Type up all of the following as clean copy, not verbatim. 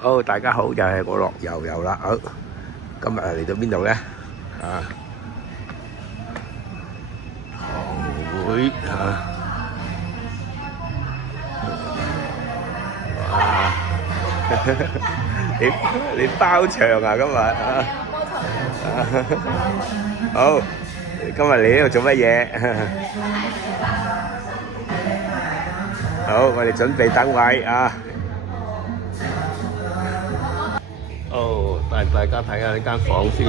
好，大家好，又係我樂遊遊啦。好，今日嚟到邊度咧？堂會哇！你包場啊今日好，今日嚟呢度做乜嘢？好，我哋準備等位啊！哦，帶大家睇下呢間房先。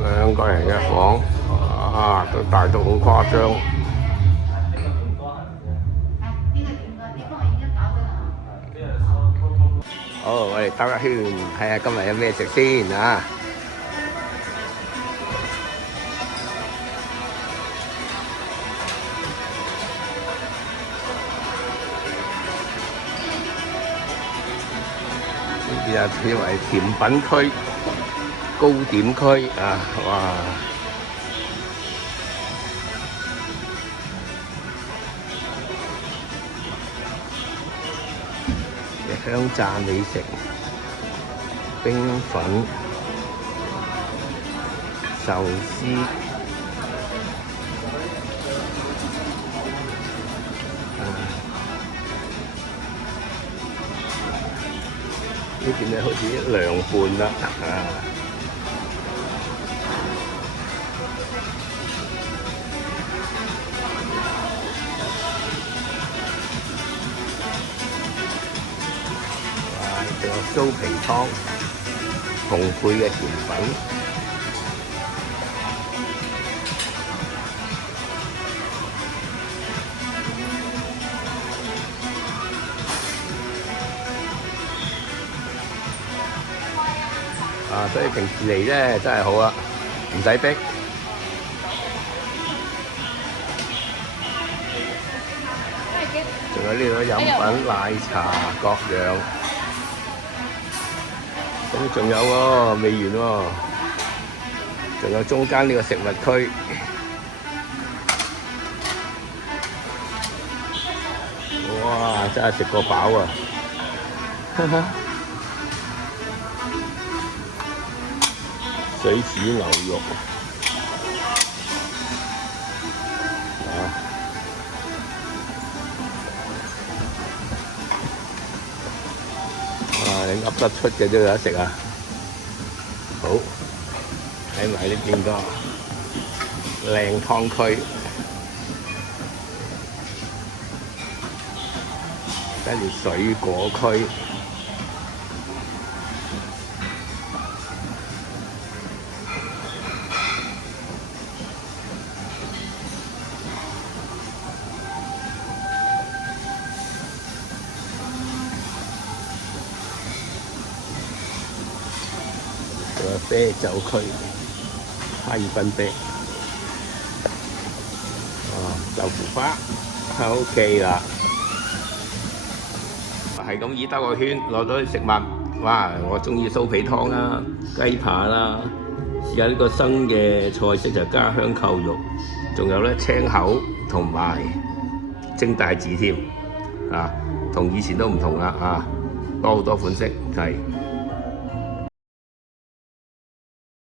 兩個人嘅房，啊，都大到好誇張。好，我哋兜一圈，睇下今日有咩食先啊！呢邊啊，稱為甜品區、糕點區啊！哇！香炸美食、冰粉、壽司。呢邊咧好似涼拌啦，仲有酥皮湯、紅配嘅甜品。所以平時嚟咧真係好啊，唔使逼。仲有呢度飲品、奶茶各樣。咁仲有喎，未完喎，仲有中間呢個食物區。哇！真係食個飽啊！水煮牛肉你噏得出嘅都有得食啊！好，睇埋呢邊個靚湯區，跟住水果區。仲有啤酒區，哈爾濱啤，豆腐花 ，OK 啦。係咁以兜個圈，攞到啲食物。哇！我中意酥皮湯啦、雞扒啦，試下呢個新嘅菜式就家鄉扣肉，仲有咧青口同埋蒸帶子添，同以前都唔同啦，多好多款式係。